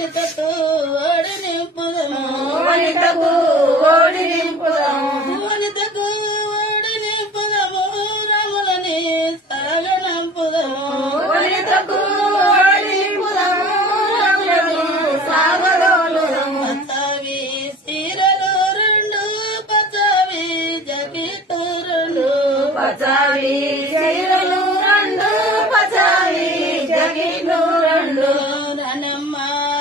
వనితకు ఓడి నింపుదము వనితకు ఓడి నింపుదము వనితకు ఓడి నింపుదము రములని సాగనంపుదము వనితకు ఓడి నింపుదము రములని సాగదోలుదము పచ్చవి సీరలు రెండు పచ్చవి జకిటు రెండు పచావి చీరలు రెండు పచావి జగిట్లు రెండు రానమ్మ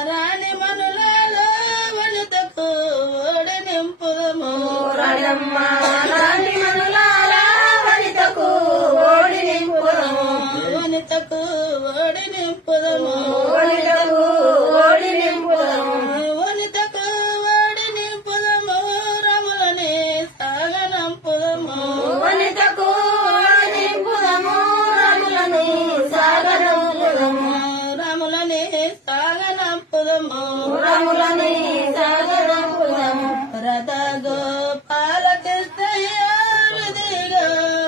రాణి మనులలో వనితకు ఓడి నింపుదము రణమ్మ రాణి మనులాల వనితకు ఓడి నింపుదము వనితకు ఓడి నింపుదము వనితకు ఓడి నింపుదము వనితకు ఓడి నింపుదము రములని సాగనంపుదము వనితకు ఓడి నింపుదము రములను సాగనంపుదము రములని సాగనంపుదము రములని సాగనంపుదము రథ గోపాల కృష్ణయ్య విధిగా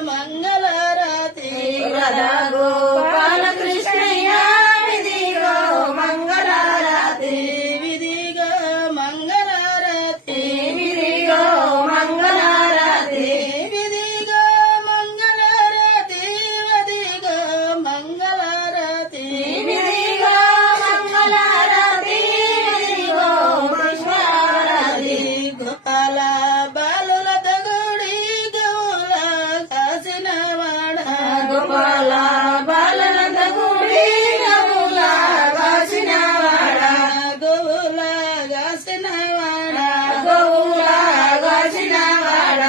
మంగళరాతి రథ గోపాల కృష్ణయ్య విధిగో మంగళారాతి విధిగా మంగళరాతి విధిగో మంగళారాతి విధిగా మంగళరాతి విధిగా మంగళరాతి విధిగో మంగళారాతి విధిగో మంగళారాతి గోపాల బాలులతో గుడి గౌల కాసినవాడ గోపాల బాలనంద గుడి గముల కాసినవాడ గౌల కాసినవాడ గోవుల కాసినవాడ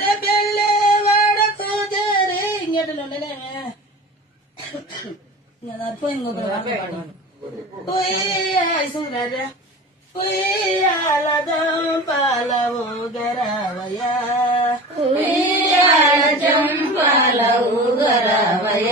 రే పెళ్ళే వాడకు జరి ఇంకెట్లు ఉండలేమే పాలవు గరవయ ఉయ్యాల జంపాల ఊగరవయ